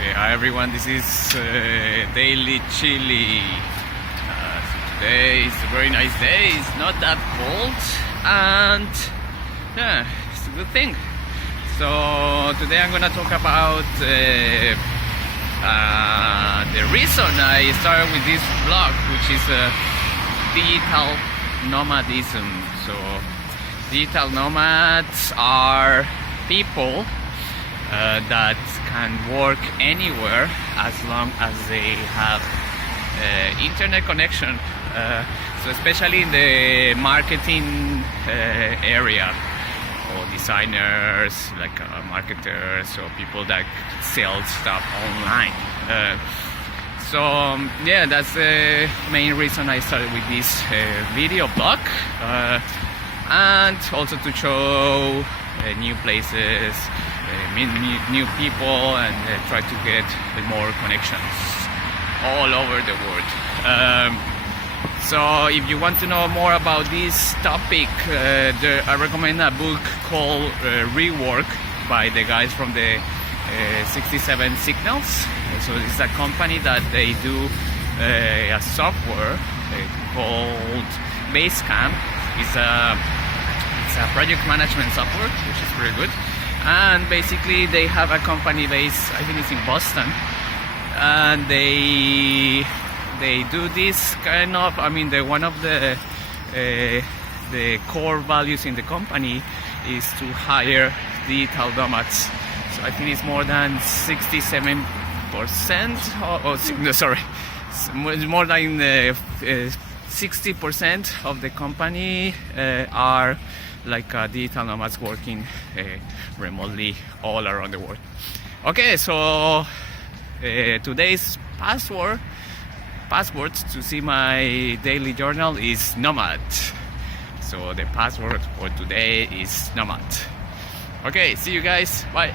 Hi everyone, this is Daily Chilli. Today is a very nice day, it's not that cold and yeah, it's a good thing. So today I'm gonna talk about the reason I started with this vlog, which is digital nomadism. So digital nomads are people that can work anywhere as long as they have internet connection, so especially in the marketing area, or designers, like marketers, or people that sell stuff online. Yeah, that's the main reason I started with this video blog, and also to show new places, new people, and try to get more connections all over the world. So if you want to know more about this topic, I recommend a book called Rework by the guys from the 67 Signals. So it's a company that they do a software called Basecamp. It's a project management software, which is pretty good. And basically they have a company based, I think it's in Boston, and they do this kind of, one of the core values in the company is to hire digital nomads. So I think it's more than 67%, more than 60% of the company are like digital nomads working remotely all around the world. Okay, so today's password to see my daily journal is nomad. So the password for today is nomad. Okay, see you guys, bye.